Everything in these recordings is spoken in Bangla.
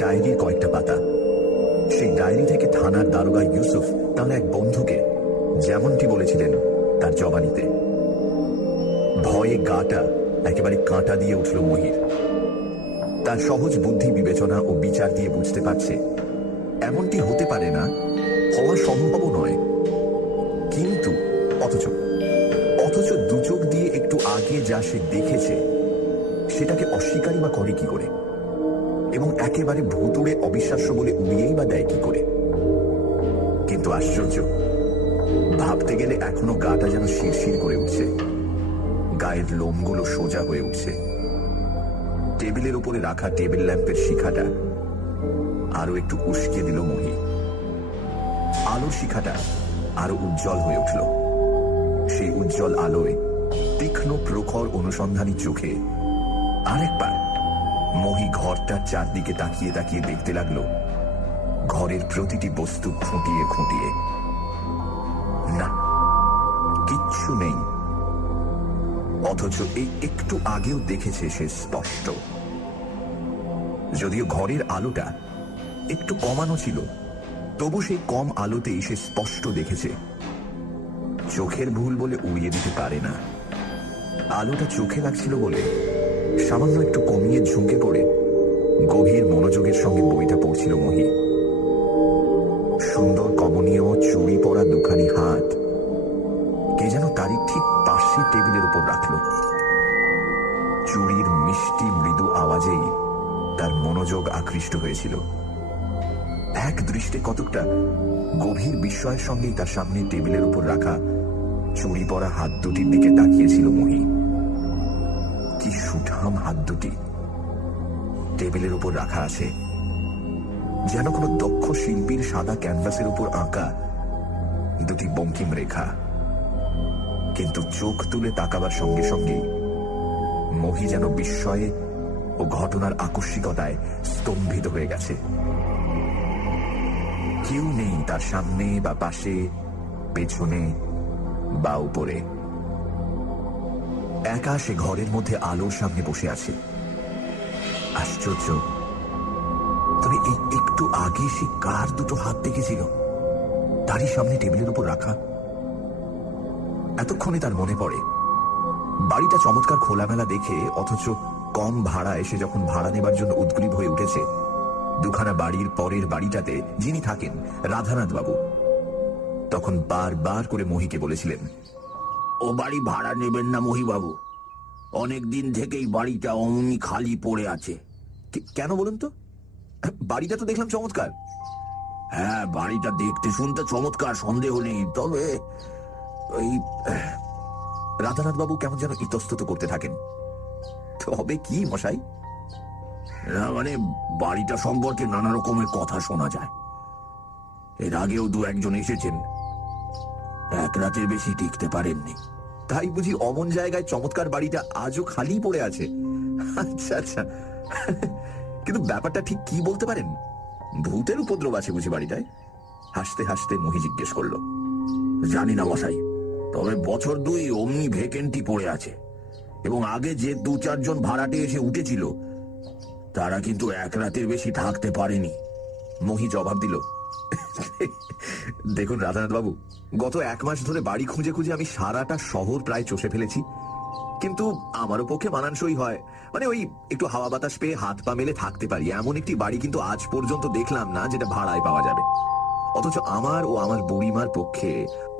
ডায়েরির কয়েকটা পাতা। সেই ডায়েরি থেকে থানার দারোগা ইউসুফ তার এক বন্ধুকে যেমনটি বলেছিলেন তার জবানিতে। ভয়ে গাটা একেবারে কাঁটা দিয়ে উঠল মহির। তার সহজ বুদ্ধি বিবেচনা ও বিচার দিয়ে বুঝতে পারছে এমনটি হতে পারে না, হওয়া সম্ভবও নয়। কিন্তু অথচ দুচোখ দিয়ে একটু আগে যা সে দেখেছে সেটাকে অস্বীকারই বা করে কি করে, এবং একেবারে ভুতুড়ে অবিশ্বাস্য বলে উড়িয়েই বা দেয় কি করে। কিন্তু আশ্চর্য, ভাবতে গেলে এখনো গাটা যেন শিরশির করে উঠছে, গায়ের লোমগুলো সোজা হয়ে উঠছে। টেবিলের উপরে রাখা টেবিল ল্যাম্পের শিখাটা আরো একটু উস্কে দিল মহি। আলোর শিখাটা আরো উজ্জ্বল হয়ে উঠল। সেই উজ্জ্বল আলোয় তীক্ষ্ণ প্রখর অনুসন্ধানী চোখে আরেকবার মহি ঘরটার চারদিকে তাকিয়ে তাকিয়ে দেখতে লাগলো, ঘরের প্রতিটি বস্তু খুঁটিয়ে খুঁটিয়ে। না, কিচ্ছু নেই। অথচ এই একটু আগেও দেখেছে সে স্পষ্ট। যদিও ঘরের আলোটা একটু কমানো ছিল, তবু সেই কম আলোতেই সে স্পষ্ট দেখেছে। চোখের ভুল বলে উড়িয়ে দিতে পারে না। আলোটা চোখে লাগছিল বলে সামান্য একটু কমিয়ে ঝুঁকে পড়ে গভীর মনোযোগের সঙ্গে বইটা পড়ছিল মহি। সুন্দর কমনীয় চুড়ি পরা দুখানি হাত কে যেন তারই ঠিক পাশে টেবিলের উপর রাখল। চুড়ির মিষ্টি মৃদু আওয়াজেই তার মনোযোগ আকৃষ্ট হয়েছিল। এক দৃষ্টে কতকটা গভীর বিস্ময়ের সঙ্গেই তার সামনে টেবিলের উপর রাখা চুড়ি পরা হাত দুটির দিকে তাকিয়েছিল মহি। কি সুঠাম হাত দুটি টেবিলের উপর রাখা আছে, যেন কোনো দক্ষ শিল্পীর সাদা ক্যানভাসের উপর আঁকা দুটি বঙ্কিম রেখা। কিন্তু চোখ তুলে তাকাবার সঙ্গে সঙ্গেই মহি যেন বিস্ময়ে ও ঘটনার আকস্মিকতায় স্তম্ভিত হয়ে গেছে। কেউ নেই তার সামনে বা পাশে, পেছনে বা উপরে। একা সে ঘরের মধ্যে আলোর সামনে বসে আছে। আশ্চর্য, তবে এই একটু আগে সে কার দুটো হাত দেখেছিল তারই সামনে টেবিলের উপর রাখা। এতক্ষণে তার মনে পড়ে, বাড়িটা চমৎকার খোলামেলা দেখে, অথচ কম ভাড়া এসে যখন ভাড়া নেবার জন্য উদ্গ্রীব হয়ে উঠেছে, দুখানা বাড়ির পরের বাড়িটাতে যিনি থাকেন রাধানাথ বাবু, তখন বারবার করে মহিকে বলেছিলেন, ও বাড়ি ভাড়া নেবেন না মহিবাবু, অনেকদিন থেকেই বাড়িটা অমনি খালি পড়ে আছে। কেন বলুন তো? বাড়িটা তো দেখলাম চমৎকার। হ্যাঁ, বাড়িটা দেখতে শুনতে চমৎকার, সন্দেহ নেই। তবে ওই রাধানাথ বাবু কেমন যেন ইতস্তত করতে থাকেন। তবে কি মশাই? না মানে, বাড়িটা সম্পর্কে নানা রকমের কথা শোনা যায়। এর আগেও দু একজন এসেছেন, এক রাতের বেশি টিকতে পারেননি। তাই বুঝি অমন জায়গায় চমৎকার বাড়িটা আজও খালি পড়ে আছে? আচ্ছা আচ্ছা, কিন্তু ব্যাপারটা ঠিক কি বলতে পারেন? ভূতের উপদ্রব আছে বুঝি বাড়িটায়? হাসতে হাসতে মহি জিজ্ঞেস করল। জানি না মশাই, তবে বছর দুই অমনি ভেকেন্টি পড়ে আছে, এবং আগে যে দু চারজন ভাড়াটে এসে উঠেছিল তারা কিন্তু এক রাতের বেশি থাকতে পারেনি। মহি জবাব দিল, দেখুন রাধানাথ বাবু, গত এক মাস ধরে বাড়ি খুঁজে খুঁজে আমি সারাটা শহর প্রায় চষে ফেলেছি, কিন্তু আমারও পক্ষে মানানসই হয়, মানে ওই একটু হাওয়া বাতাস পেয়ে হাত পা মেলে থাকতে পারি এমন একটি বাড়ি কিন্তু আজ পর্যন্ত দেখলাম না যেটা ভাড়ায় পাওয়া যাবে। অথচ আমার ও আমার বুড়িমার পক্ষে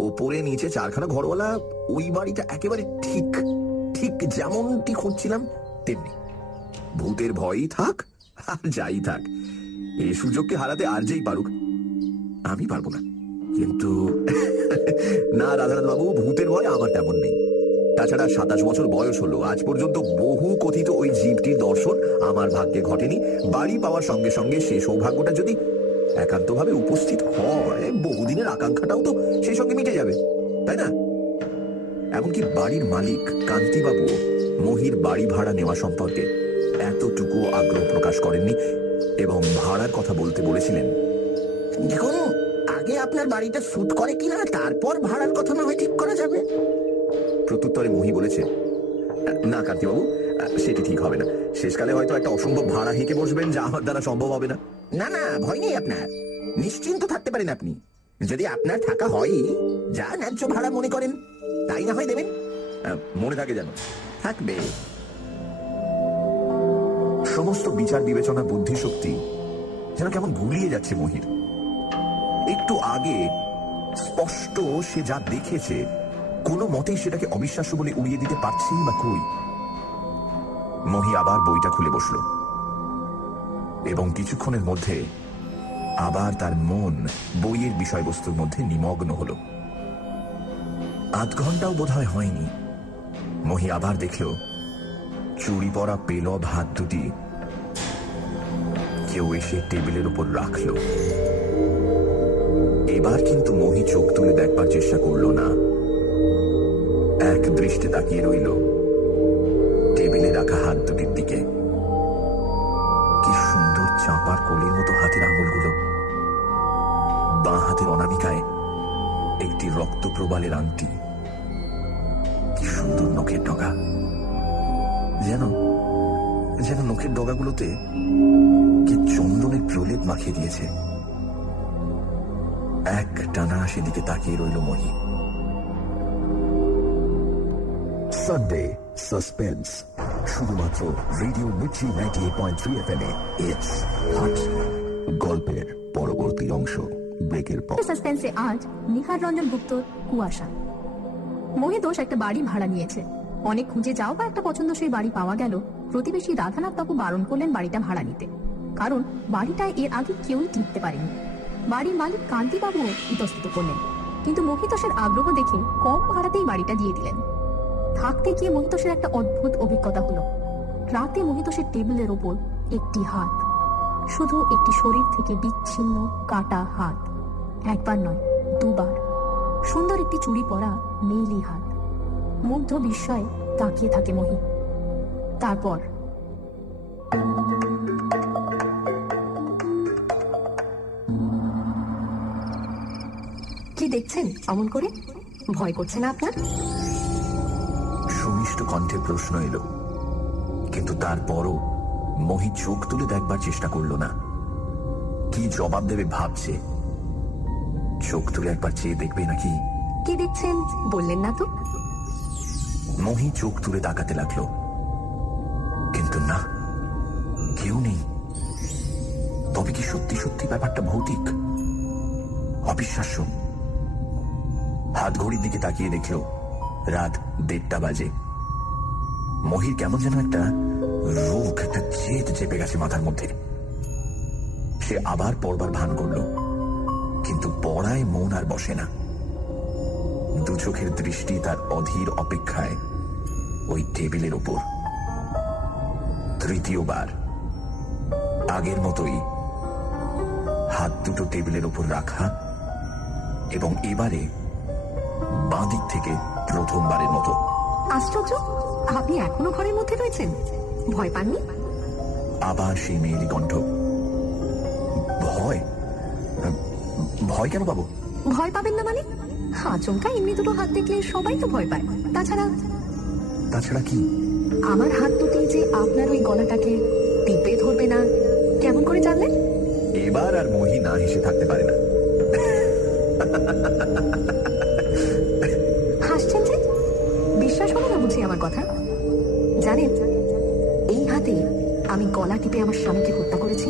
ওপরে নিচে চারখানা ঘরওয়ালা ওই বাড়িটা একেবারে ঠিক ঠিক যেমনটি খুঁজছিলাম তেমনি। ভূতের ভয়ই থাক আর যাই থাক, এই সুযোগকে হারাতে আর যেই পারুক, আমি পারবো না। কিন্তু না রাধানাথ বাবু, ভূতের ভয় আমার তেমন নেই। তাছাড়া 27 বছর বয়স হলো, আজ পর্যন্ত বহু কথিত ওই জীবটির দর্শন আমার ভাগ্যে ঘটেনি। বাড়ি পাওয়ার সঙ্গে সঙ্গে সে সৌভাগ্যটা যদি একান্তভাবে উপস্থিত হয়, বহুদিনের আকাঙ্ক্ষাটাও তো সেই সঙ্গে মিটে যাবে, তাই না? এমনকি বাড়ির মালিক কান্তিবাবু মহির বাড়ি ভাড়া নেওয়া সম্পর্কে এতটুকু আগ্রহ প্রকাশ করেননি, এবং ভাড়ার কথা বলতে বলেছিলেন, দেখুন, আগে আপনার বাড়িটা স্যুট করে কিনা, তারপর ভাড়ার কথা না হয় ঠিক করা যাবে। প্রত্যুত্তরে মহি বলেছে, না কান্তিবাবু, সেটি ঠিক হবে না। শেষকালে হয়তো একটা অসম্ভব ভাড়া হেঁকে বসবেন, যা আমার দ্বারা সম্ভব হবে না। না না, ভয় নেই আপনার, নিশ্চিন্ত থাকতে পারেন আপনি। যদি আপনার থাকা হয়ই, যা ন্যায্য ভাড়া মনে করেন তাই না হয় দেবেন। মনে থাকে যেন। থাকবে। সমস্ত বিচার বিবেচনা বুদ্ধিশক্তি যেন কেমন গুলিয়ে যাচ্ছে মহির। একটু আগে স্পষ্ট সে যা দেখেছে, কোনো মতেই সেটাকে অবিশ্বাস্য বলে উড়িয়ে দিতে পারছেই বা কই। মহি আবার বইটা খুলে বসল এবং কিছুক্ষণের মধ্যে আবার তার মন বইয়ের বিষয়বস্তুর মধ্যে নিমগ্ন হল। আধ ঘন্টাও বোধহয় হয়নি, মহি আবার দেখল চুরি পরা পেলব হাত দুটি কেউ এসে টেবিলের উপর রাখল। এবার কিন্তু মহি চোখ তুলে দেখবার চেষ্টা করল না, এক দৃষ্টে তাকিয়ে রইল টেবিলে রাখা হাত দুটির দিকে। কি সুন্দর চাঁপার কোলের মতো হাতের আঙুলগুলো, বাঁ হাতের অনামিকায় একটি রক্ত প্রবালের আংটি, কি সুন্দর নখের ডগা, যেন যেন নখের ডগাগুলোতে কে চন্দনের প্রলেপ মাখিয়ে দিয়েছে। এক টানা সেদিকে তাকিয়ে রইল মহি। সানডে সাসপেন্স, শুধুমাত্র radio Mirchi 98.3 FM A. It's hot. গল্পের পরবর্তী অংশ ব্রেকের পর। সাসপেন্সে আজ নিহার রঞ্জন গুপ্তর কুয়াশা। মহিতোষ একটা বাড়ি ভাড়া নিয়েছে। অনেক খুঁজে যাও বা একটা পছন্দসই বাড়ি পাওয়া গেল, প্রতিবেশী রাধানাথ বাবু বারণ করলেন বাড়িটা ভাড়া নিতে, কারণ বাড়িটায় এর আগে কেউই টিকতে পারেনি। বাড়ির মালিক কান্তিবাবু ইতস্তত করলেন, কিন্তু মহিতোষের আগ্রহ দেখে কম ভাড়াতেই বাড়িটা দিয়ে দিলেন। থাকতে গিয়ে মহিতোষের একটা অদ্ভুত অভিজ্ঞতা হলো। রাতে মহিতোষের টেবিলের ওপর একটি হাত, শুধু একটি শরীর থেকে বিচ্ছিন্ন কাটা হাত, একবার নয় দুবার, সুন্দর একটি চুড়ি পরা নীলি হাত। মুগ্ধ বিস্ময়ে তাকিয়ে থাকে মহি। তারপর কি দেখছেন অমন করে? ভয় করছে না আপনার? সুমিষ্ট কণ্ঠে প্রশ্ন এলো, কিন্তু তারপরও মহি চোখ তুলে দেখবার চেষ্টা করল না। কি জবাব দেবে ভাবছে। চোখ তুলে একবার চেয়ে দেখবে নাকি। কি দেখছেন বললেন না তো? মহি চোখ তুলে তাকাতে লাগলো, কিন্তু না, কেউ নেই। তবে কি সত্যি সত্যি ব্যাপারটা ভৌতিক? অবিশ্বাস্য। হাত ঘড়ির দিকে তাকিয়ে দেখল রাত 1:30 বাজে। মহির কেমন যেন একটা রোগ, একটা জেদ চেপে গেছে মাথার মধ্যে। সে আবার পড়বার ভান করল, কিন্তু পড়ায় মন আর বসে না। দু চোখের দৃষ্টি তার অধীর অপেক্ষায় ওই টেবিলের ওপর। তৃতীয়বার আগের মতোই হাত দুটো টেবিলের ওপর রাখা, এবং এবারে বাঁ দিক থেকে প্রথমবারের মতো। আশ্চর্য, আপনি এখনো ঘরের মধ্যে রয়েছেন? ভয় পাননি? আবার সেই মেয়েলি কণ্ঠ। ভয়? ভয় কেন পাবো? ভয় পাবেন না মানে? আচমকা এমনি দুটো হাত দেখলে সবাই তো ভয় পায়। তাছাড়া কি? আমার হাত দুটি যে আপনার ওই গলাটাকে টিপে ধরবে না, কেমন করে জানলেন? এবার আর মহি না হেসে থাকতে পারে না। হাসছেন যে? বিশ্বাস হলো না বুঝি আমার কথা? জানেন, এই হাতে আমি গলা টিপে আমার স্বামীকে হত্যা করেছি।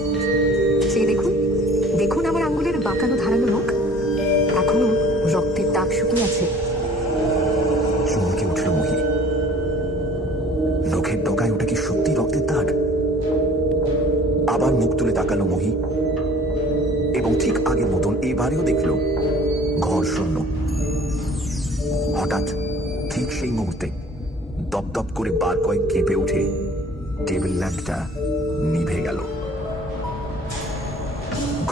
সে দেখুন, দেখুন আমার আঙ্গুলের বাঁকানো ধারালো নখ, এখনো রক্তের দাগ শুকিয়ে আছে। চমকে উঠল মহি। নখের ডগায় ওটা কি সত্যি রক্তের দাগ? আবার মুখ তুলে তাকালো মহি, এবং ঠিক আগের মতন এবারেও দেখল ঘর শূন্য। হঠাৎ ঠিক সেই মুহূর্তে দপদপ করে বার কয়েক কেঁপে উঠে টেবিল ল্যাম্পটা নিভে গেল।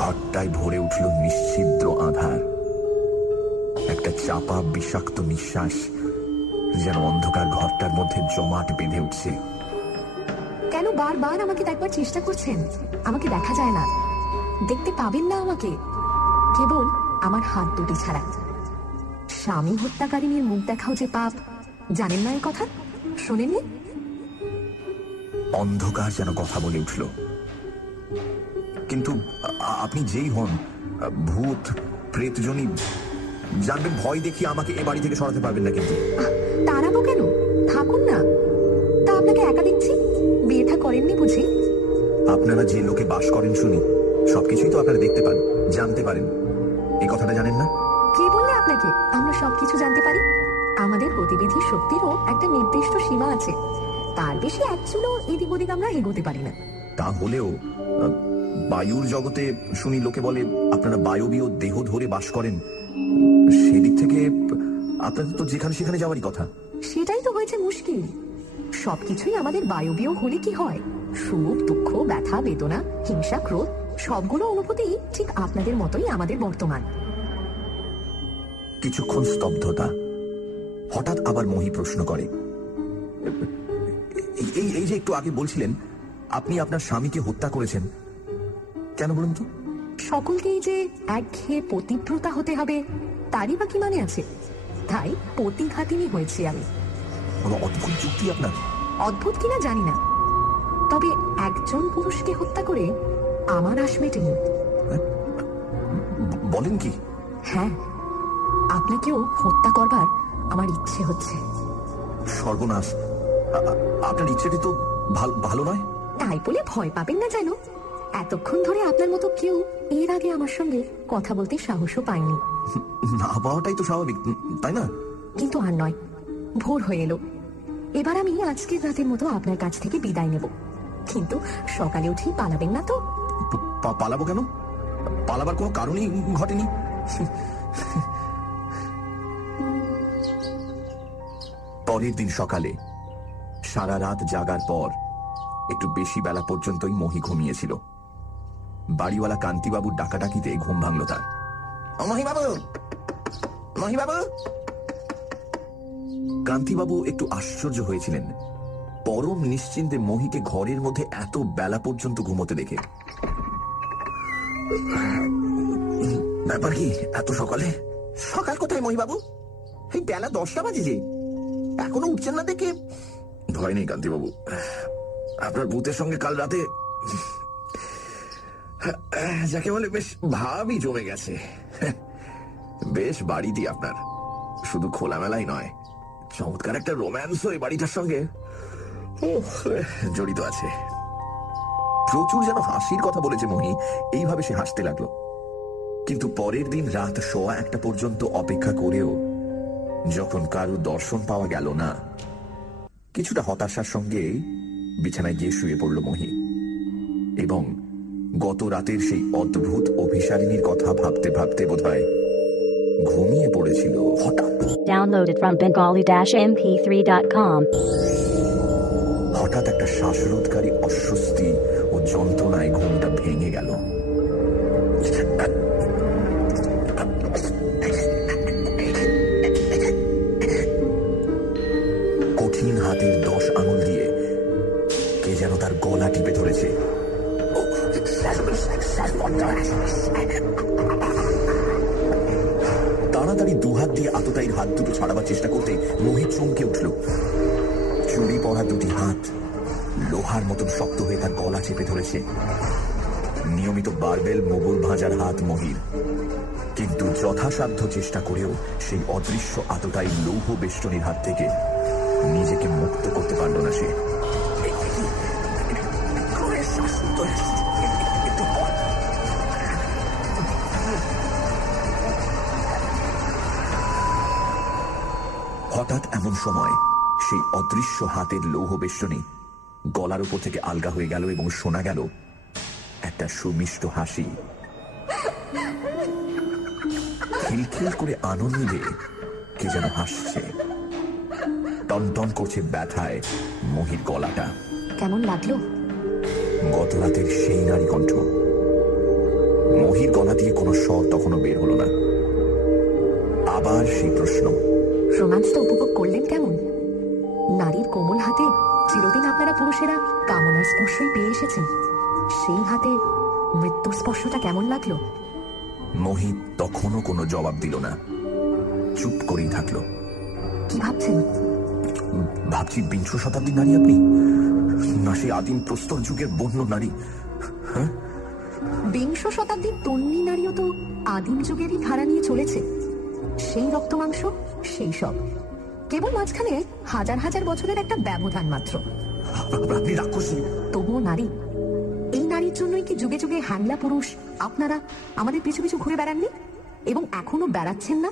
ঘরটায় ভরে উঠল নিশ্ছিদ্র আধার। একটা চাপা বিষাক্ত নিঃশ্বাস যেন অন্ধকার ঘরটার মধ্যে জমাট বেঁধে উঠছে। কেন বারবার আমাকে দেখবার চেষ্টা করছেন? আমাকে দেখা যায় না, দেখতে পাবেন না আমাকে, কেবল আমার হাত দুটি ছাড়া। স্বামী হত্যাকারিনীর মুখ দেখাও যে পাপ, জানেন না এই কথা? শোনেননি? অন্ধকার যেন কথা বলে উঠল। কিন্তু আপনি যেই হন, ভূত প্রেতজনী, জানবেন ভয় দেখিয়ে আমাকে এ বাড়ি থেকে সরাতে পারবেন না। কিন্তু তাড়াবো কেন? থাকুন না। তা আপনাকে একা দেখছি, বিয়েটা করেননি বুঝি? আপনারা যে লোকে বাস করেন শুনি, সবকিছুই তো আপনারা দেখতে পান, জানতে পারেন। এই কথাটা জানেন না? কে বললে আপনাকে আমরা সবকিছু জানতে পারি? আমাদের গতিবিধি শক্তিরও একটা নির্দিষ্ট সীমা আছে, তার বেশি একচুলও এদিক ওদিক আমরা এগোতে পারি না। তা হলেও বায়ুর জগতে শুনি লোকে বলে আপনারা বায়বীয় দেহ ধরে বাস করেন। সেদিক থেকে আপনাদের তো যেখানে সেখানে যাওয়ারই কথা। সেটাই তো হয়েছে মুশকিল। সবকিছুই আমাদের বায়বীয় হলে কি হয়, সুখ দুঃখ ব্যথা বেদনা হিংসা ক্রোধ সবগুলো অনুভূতি ঠিক আপনাদের মতোই আমাদের বর্তমান। কিছুক্ষণ স্তব্ধতা। হঠাৎ আবার মহি প্রশ্ন করে, এই যে একটু আগে বলছিলেন আপনি আপনার স্বামীকে হত্যা করেছেন, কেন বলুন তো? সকলকেই যে একঘেয়ে পতিব্রতা হতে হবে তারই বা কি মানে আছে? তাই পতিঘাতিনী হয়েছি আমি। কোনো অদ্ভুত যুক্তি আপনার। অদ্ভুত কিনা জানি না, তবে একজন পুরুষকে হত্যা করে আমার আশ মেটেনি। বলেন কি? হ্যাঁ, আপনাকেও হত্যা করবার আমার ইচ্ছে হচ্ছে। সর্বনাশ, আপনার ইচ্ছেটি তো ভালো নয়। তাই বলে ভয় পাবেন না যেন। এতক্ষণ ধরে আপনার মতো কেউ এর আগে আমার সঙ্গে কথা বলতে সাহসও পায়নি। না পাওয়াটাই তো স্বাভাবিক, তাই না? কিন্তু আর নয়, ভোর হয়ে এলো। এবার আমি আজকের রাতের মতো আপনার কাছ থেকে বিদায় নেব। কিন্তু সকালে উঠেই পালাবেন না তো? পালাবো কেন? পালাবার কোনো কারণই ঘটেনি। পরের দিন সকালে সারা রাত জাগার পর একটু বেশি বেলা পর্যন্তই মহি ঘুমিয়েছিল। বাড়িওয়ালা কান্তিবাবুর ডাকাডাকিতে ঘুম ভাঙল তার। মহিবাবু, মহিবাবু! কান্তিবাবু একটু আশ্চর্য হয়েছিলেন পরম নিশ্চিন্তে মহিকে ঘরের মধ্যে এত বেলা পর্যন্ত ঘুমোতে দেখে। ব্যাপার কি এত সকালে? সকাল কোথায় মহিবাবু? এই বেলা 10টা বাজে যে, এখনো উঠছেন না দেখে। ভয় নেই কান্তিবাবু, আপনার ভূতের সঙ্গে কাল রাতে যাকে বলে বেশ ভাবই জমে গেছে। বেশ বাড়িটি আপনার, শুধু খোলামেলাই নয়, চমৎকার একটা রোম্যান্সও এই বাড়িটার সঙ্গে জড়িত আছে। প্রচুর যেন হাসির কথা বলেছে মহি, এইভাবে সে হাসতে লাগলো। কিন্তু পরের দিন রাত 1:15 পর্যন্ত অপেক্ষা করেও যখন কারো দর্শন পাওয়া গেল না, কিছুটা হতাশার সঙ্গে বিছানায় গিয়ে শুয়ে পড়ল মহি এবং গত রাতের সেই অদ্ভুত অভিসারিণীর কথা ভাবতে ভাবতে বোধহয় ঘুমিয়ে পড়েছিল। Downloaded from bengali-mp3.com. হঠাৎ একটা শ্বাসরোধকারী অস্বস্তি ও যন্ত্রণায় ঘুমটা ভেঙে গেল। কঠিন হাতের 10 আঙুল দিয়ে কে যেন তার গলা টিপে ধরেছে। তাড়াতাড়ি দুহাত দিয়ে আততায়ীর হাত দুটো ছাড়াবার চেষ্টা করতে মোহিত চমকে উঠল। চুরি পরা দুটি হাত লোহার মতন শক্ত হয়ে তার গলা চেপে ধরেছে। নিয়মিত বারবেল মোগল ভাজার হাত মহির, কিন্তু যথাসাধ্য চেষ্টা করেও সেই অদৃশ্য আততায়ী লৌহ বেষ্টনীর হাত থেকে নিজেকে মুক্ত করতে পারল না সে। হঠাৎ এমন সময় সেই অদৃশ্য হাতের লৌহ বেষ্টনী গলার উপর থেকে আলগা হয়ে গেল এবং শোনা গেল একটা সুমিষ্ট হাসি। খিলখিল করে আনন্দে কে যেন হাসছে। টনটন করছে ব্যথায় মহির গলাটা। কেমন লাগলো? গত রাতের সেই নারী কণ্ঠ। মহির গলা দিয়ে কোনো স্বর তখনও বের হলো না। আবার সেই প্রশ্ন, রোমান্সটা উপভোগ করলেন কেমন? নারীর কোমল হাতে চিরদিন আপনারা পুরুষেরা কামনার স্পর্শই পেয়ে এসেছেন, সেই হাতে মৃত্যুর স্পর্শটা কেমন লাগলো? মোহিত তখনও কোনো জবাব দিল না, চুপ করেই থাকলো। কি ভাবছেন? ভাবছি বিংশ শতাব্দীর নারী আপনি, না সেই আদিম প্রস্তর যুগের বন্য নারী? বিংশ শতাব্দীর তন্নি নারীও তো আদিম যুগেরই ধারা নিয়ে চলেছে। সেই রক্ত মাংস, সেই সব কেবল মাঝখানে হাজার হাজার বছরের একটা ব্যবধান মাত্র। আপনি রাক্ষসী। তবুও নারী। এই নারীর জন্যই কি যুগে যুগে হ্যাংলা পুরুষ আপনারা আমাদের পিছু পিছু ঘুরে বেড়াননি এবং এখনো বেড়াচ্ছেন না?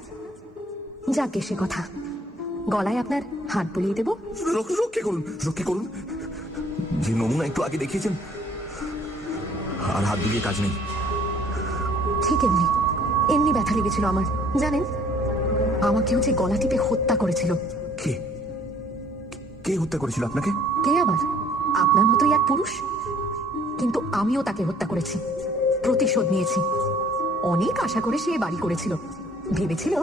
যাকে সে কথা, গলায় আপনার হাত বুলিয়ে দেব। রক্ষে করুন, রক্ষে করুন। যে নমুনা একটু আগে দেখিয়েছেন, আর হাত দিয়ে কাজ নেই। ঠিক এমনি এমনি ব্যথা লেগেছিল আমার, জানেন? আমাকেও যে গলা টিপে হত্যা করেছিল। কে কে হত্যা করেছিল আপনাকে? কে আবার? আপনার মতোই এক পুরুষ। কিন্তু আমিও তাকে হত্যা করেছি, প্রতিশোধ নিয়েছি। অনেক আশা করে সে বাড়ি করেছিল, ভেবেছিল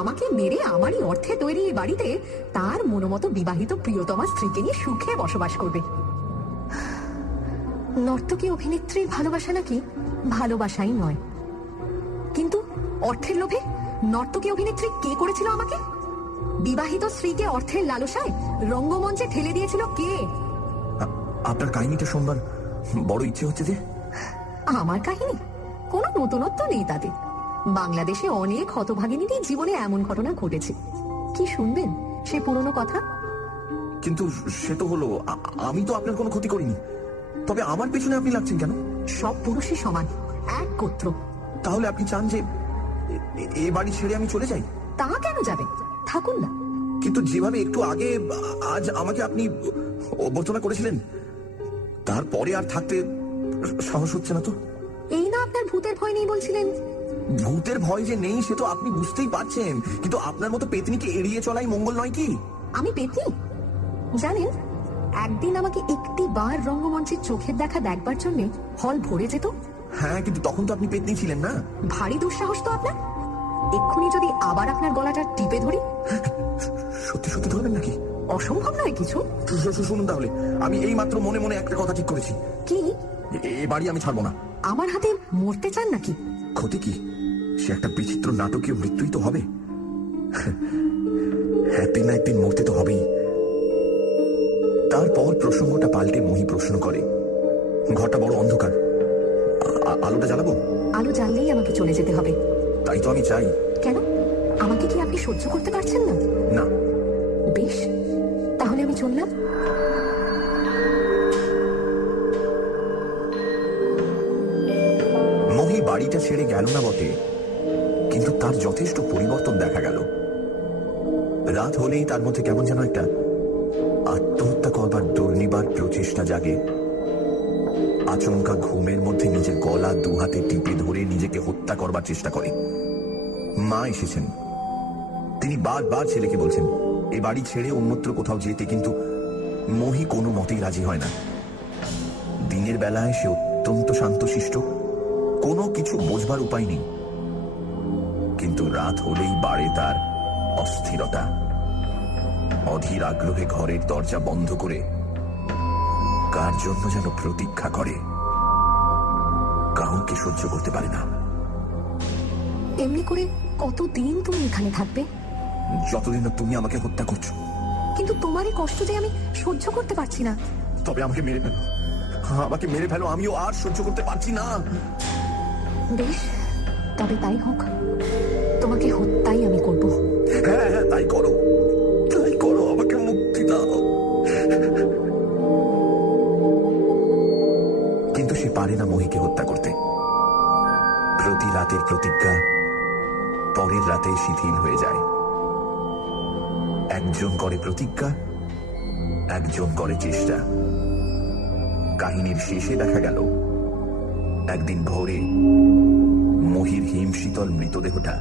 আমাকে মেরে আমারই অর্থে তৈরি এই বাড়িতে তার মনোমতো বিবাহিত প্রিয়তমা স্ত্রীকে নিয়ে সুখে বসবাস করবে। নর্তকী অভিনেত্রীর ভালোবাসা নাকি ভালোবাসাই নয়, কিন্তু অর্থের লোভে নর্তকী অভিনেত্রী কে করেছিল আমাকে? বিবাহিত স্ত্রীকে অর্থের লালসায় রঙ্গমঞ্চে ঠেলে দিয়েছিল কে? আপনার কাহিনীটা শুনবার বড় ইচ্ছে হচ্ছে যে। আমার কাহিনী কোনো নতুনত্ব নেই তাতে। বাংলাদেশে অনেক হতভাগিনীদের জীবনে এমন ঘটনা ঘটেছে। কি শুনবেন সে পুরনো কথা? কিন্তু সে তো হলো, আমি তো আপনার কোনো ক্ষতি করিনি। তবে আমার পেছনে আপনি লাগছেন কেন? সব পুরুষই সমান, এক গোত্র। তাহলে আপনি চান যে এ বাড়ি ছেড়ে আমি চলে যাই? তা কেন যাবে, থাকুন না। কিন্তু যেভাবে একটু আগে আজ আমাকে আপনি অভ্যর্থনা করেছিলেন, তারপরে আর থাকতে সাহস হচ্ছে না তো। এই না আপনার ভূতের ভয় নেই বলছিলেন? ভূতের ভয় যে নেই সে তো আপনি বুঝতেই পারছেন, কিন্তু আপনার মতো পেতনিকে এড়িয়ে চলাই মঙ্গল নয় কি? আমি পেতনি? জানেন, একদিন আমাকে একটি বার রঙ্গমঞ্চের চোখের দেখা দেখবার জন্য হল ভরে যেত। হ্যাঁ, কিন্তু তখন তো আপনি পেতনি ছিলেন না। ভারী দুঃসাহস তো আপনার। এক্ষুনি যদি আবার আপনার গলাটা টিপে ধরি। সত্যি সত্যি ধরবেন নাকি? অসম্ভব নয় কিছু। শুনুন তাহলে, আমি এই মাত্র মনে মনে একটা কথা ঠিক করেছি। কি? এ বাড়ি আমি ছাড়বো না। আমার হাতে মরতে চান নাকি? ক্ষতি কি? সে একটা বিচিত্র নাটকীয় মৃত্যুই তো হবে। একদিন না একদিন মরতে তো হবেই। তারপর প্রসঙ্গটা পাল্টে মহি প্রশ্ন করে, ঘরটা বড় অন্ধকার, আলোটা জ্বালাবো? আলো জ্বাললেই আমাকে চলে যেতে হবে। তাই তো আমি চাই। কেন? আমাকে কি আপনি সহ্য করতে পারছেন না? না। বেশ, তাহলে আমি চললাম। মহি বাড়িটা ছেড়ে গেল না বটে, কিন্তু তার যথেষ্ট পরিবর্তন দেখা গেল। রাত হলেই তার মধ্যে কেমন যেন একটা আত্মহত্যা করবার দুর্নিবার প্রচেষ্টা জাগে। আচমকা ঘুমের মধ্যে নিজের গলা দুহাতে টিপে ধরে নিজেকে হত্যা করবার চেষ্টা করে। মা এসেছেন, তিনি বারবার ছেলেকে বলছেন এ বাড়ি ছেড়ে অন্যত্র কোথাও যেতে, কিন্তু মহি কোনো মতেই রাজি হয় না। দিনের বেলায় সে অত্যন্ত শান্তশিষ্ট, কোনো কিছু বোঝবার উপায় নেই, কিন্তু রাত হলেই বাড়ে তার অস্থিরতা। অধীর আগ্রহে ঘরের দরজা বন্ধ করে কার জন্য যেন প্রতীক্ষা করে। কাউকে সহ্য করতে পারে না। এমনি করে কতদিন তুমি এখানে থাকবে? যতদিন না তুমি আমাকে হত্যা করছো। কিন্তু তোমারই কষ্ট যে আমি সহ্য করতে পারছি না। তবে আমাকে মেরে ফেলো, আমাকে মেরে ফেলো, আমিও আর সহ্য করতে পারছি না। বেশ, তবে তাই হোক, তোমাকে হত্যাই আমি করব। হ্যাঁ হ্যাঁ, তাই করো, তাই করো, আমাকে মুক্তি দাও। কিন্তু সে পারে না মহিকে হত্যা করতে। প্রতি রাতের প্রতিজ্ঞা পরের রাতে শিথিল হয়ে যায়। একজন করে প্রতিজ্ঞা, একজন করে চেষ্টা। কাহিনীর শেষে দেখা গেল একদিন ভোরে মহির হিমশীতল মৃতদেহটা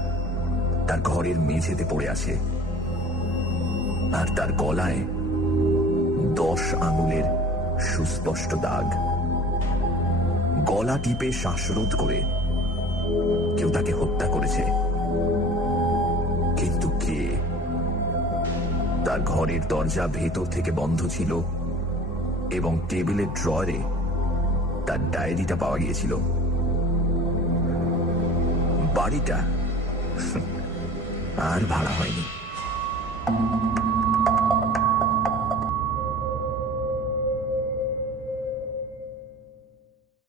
তার ঘরের মেঝেতে পড়ে আছে, আর তার গলায় 10 আঙুলের সুস্পষ্ট দাগ। গলা টিপে শ্বাসরোধ করে কেউ তাকে হত্যা করেছে, কিন্তু কে? তার ঘরের দরজা ভেতর থেকে বন্ধ ছিল এবং টেবিলের ড্রয়ারে তার ডায়েরিটা পাওয়া গিয়েছিল। বাড়িটা আর ভাড়া হয়নি।